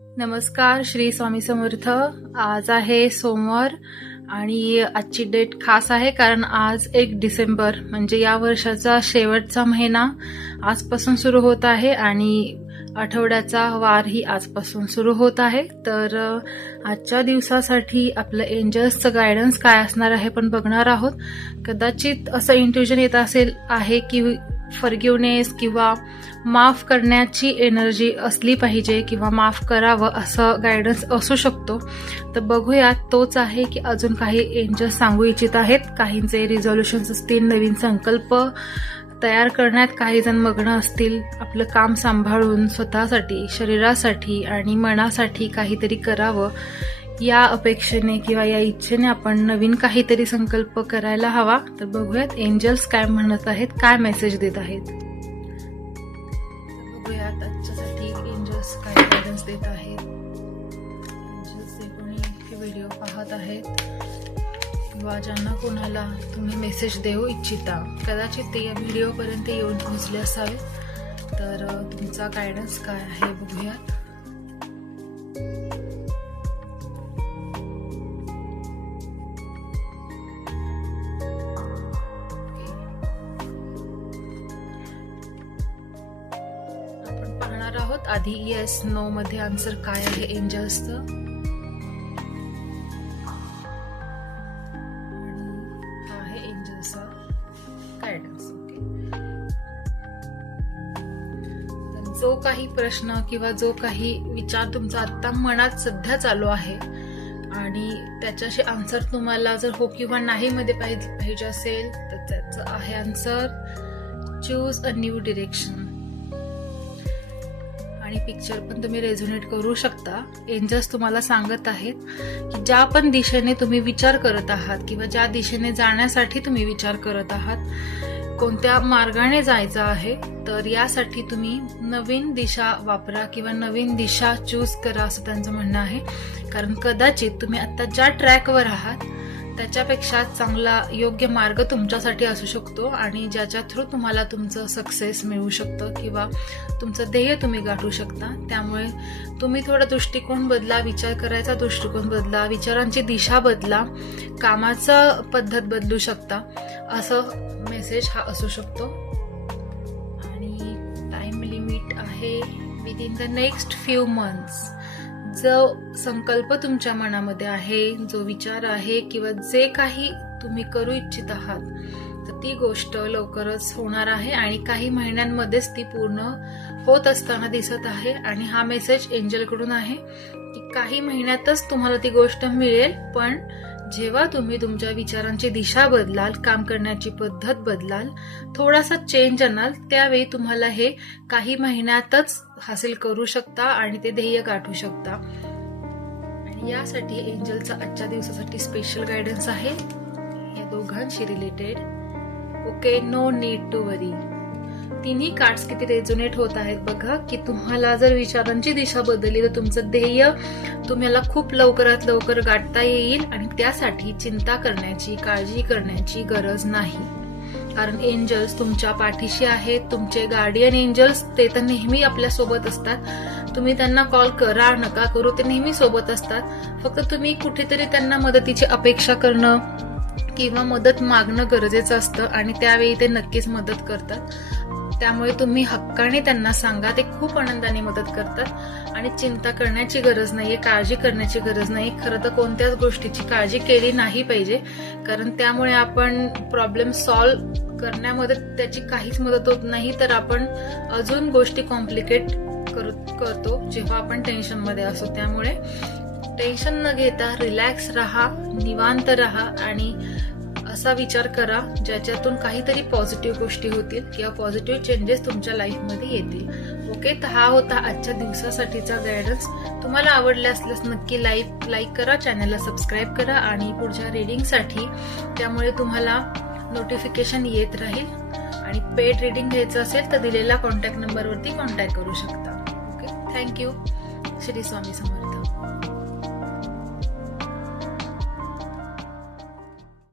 नमस्कार, श्री स्वामी समर्थ. आज आहे सोमवार आणि आजची डेट खास आहे कारण आज 1 डिसेंबर म्हणजे या वर्षाचा शेवटचा महिना आजपासून सुरू होत आहे आणि आठवड्याचा वारही आजपासून सुरू होत आहे. तर आजच्या दिवसासाठी आपलं एंजल्सचं गायडन्स काय असणार आहे पण बघणार आहोत. कदाचित असं इंट्युजन येत असेल आहे की फॉरगिव्हनेस किंवा माफ करण्याची एनर्जी असली पाहिजे किंवा माफ करावं असं गायडन्स असू शकतो. तर बघूयात तोच आहे की अजून काही एंजल्स सांगू इच्छित आहेत. काहींचे रिझोल्युशन्स असतील, नवीन संकल्प तयार करण्यात काही जण मग्न असतील. आपलं काम सांभाळून स्वतःसाठी, शरीरासाठी आणि मनासाठी काहीतरी करावं या अपेक्षेने किंवा या इच्छेने आपण नवीन काहीतरी संकल्प करायला हवा. तर बघूयात एंजल्स काय म्हणत आहेत, काय मेसेज देत आहेत. बघूयात आजच्यासाठी एंजल्स काय गायडन्स देत आहेत. एंजल्स जे कोणी हे व्हिडिओ पाहत आहेत किंवा ज्यांना कोणाला तुम्ही मेसेज देऊ इच्छिता, कदाचित ते या व्हिडिओपर्यंत येऊन पोहोचले असावे. तर तुमचा गायडन्स काय आहे बघूयात. पाहणार आहोत आधी येस नो मध्ये आन्सर काय आहे एंजल्सचं. हा आहे एंजल्सचा गायडन्स. तर जो काही प्रश्न किंवा जो काही विचार तुमचा आता मनात सध्या चालू आहे आणि त्याच्याशी आन्सर तुम्हाला जर हो किंवा नाही मध्ये पाहिजे असेल तर त्याचं आहे answer choose a new direction. आणि पिक्चर पण तुम्ही रेझोनेट करू शकता. एंजल्स तुम्हाला सांगत आहेत की ज्या पण दिशेने तुम्ही विचार करत आहात किंवा ज्या दिशेने जाण्यासाठी तुम्ही विचार करत आहात, कोणत्या मार्गाने जायचं आहे, तर यासाठी तुम्ही नवीन दिशा वापरा किंवा नवीन दिशा चूज करा असं त्यांचं म्हणणं आहे. कारण कदाचित तुम्ही आता ज्या ट्रॅकवर आहात त्याच्यापेक्षा चांगला योग्य मार्ग तुमच्यासाठी असू शकतो आणि ज्याच्या थ्रू तुम्हाला तुमचं सक्सेस मिळू शकतं किंवा तुमचं ध्येय तुम्ही गाठू शकता. त्यामुळे तुम्ही थोडा दृष्टिकोन बदला, विचार करायचा दृष्टिकोन बदला, विचारांची दिशा बदला, कामाचं पद्धत बदलू शकता असं मेसेज हा असू शकतो. आणि टाइम लिमिट आहे within the next few months. जो संकल्प तुमच्या मनामध्ये आहे, जो विचार आहे किंवा जे काही तुम्ही करू इच्छित आहात तर ती गोष्ट लवकरच होणार आहे आणि काही महिन्यांमध्येच ती पूर्ण होत असताना दिसत आहे. आणि हा मेसेज एंजलकडून आहे की काही महिन्यातच तुम्हाला ती गोष्ट मिळेल, पण जेव्हा तुम्ही तुमच्या विचारांची दिशा बदलाल, काम करण्याची पद्धत बदलाल, थोडासा चेंज आणाल, त्यावेळी तुम्हाला हे काही महिन्यातच हासिल करू शकता आणि ते ध्येय गाठू शकता. आणि यासाठी एंजलचा आजच्या दिवसासाठी स्पेशल गायडन्स आहे या दोघांशी related. Okay, no need to worry. तिन्ही कार्ड्स किती रेझोनेट होत आहेत बघा की तुम्हाला जर विचारांची दिशा बदलली तर तुमचं ध्येय तुम्हाला खूप लवकरात लवकर गाठता येईल आणि त्यासाठी चिंता करण्याची, काळजी करण्याची गरज नाही. कारण एंजल्स तुमच्या पाठीशी आहेत. तुमचे गार्डियन एंजल्स ते तर नेहमी आपल्या सोबत असतात. तुम्ही त्यांना कॉल करा नका करू, ते नेहमी सोबत असतात. फक्त तुम्ही कुठेतरी त्यांना मदतीची अपेक्षा करणं किंवा मदत मागणं गरजेचं असतं आणि त्यावेळी ते नक्कीच मदत करतात. त्यामुळे तुम्ही हक्काने त्यांना सांगा, ते खूप आनंदाने मदत करतात. आणि चिंता करण्याची गरज नाहीये, काळजी करण्याची गरज नाही. खरं तर कोणत्याच गोष्टीची काळजी केली नाही पाहिजे कारण त्यामुळे आपण प्रॉब्लेम सॉल्व्ह करण्यामध्ये त्याची काहीच मदत होत नाही, तर आपण अजून गोष्टी कॉम्प्लिकेट करतो जेव्हा आपण टेन्शनमध्ये असतो. त्यामुळे टेन्शन न घेता रिलॅक्स राहा, निवांत राहा आणि असा विचार करा ज्याच्यातून काहीतरी पॉझिटिव्ह गोष्टी होतील किंवा पॉझिटिव्ह चेंजेस तुमच्या लाईफमध्ये येतील. ओके, तर हा होता आजच्या दिवसासाठीचा गायडन्स. तुम्हाला आवडले असल्यास नक्की लाईक करा, चॅनलला सबस्क्राईब करा आणि पुढच्या रीडिंगसाठी त्यामुळे तुम्हाला नोटिफिकेशन येत राहील. आणि पेड रीडिंग घ्यायचं असेल तर दिलेल्या कॉन्टॅक्ट नंबरवरती कॉन्टॅक्ट करू शकता. Okay, thank you. श्री स्वामी समर्थ.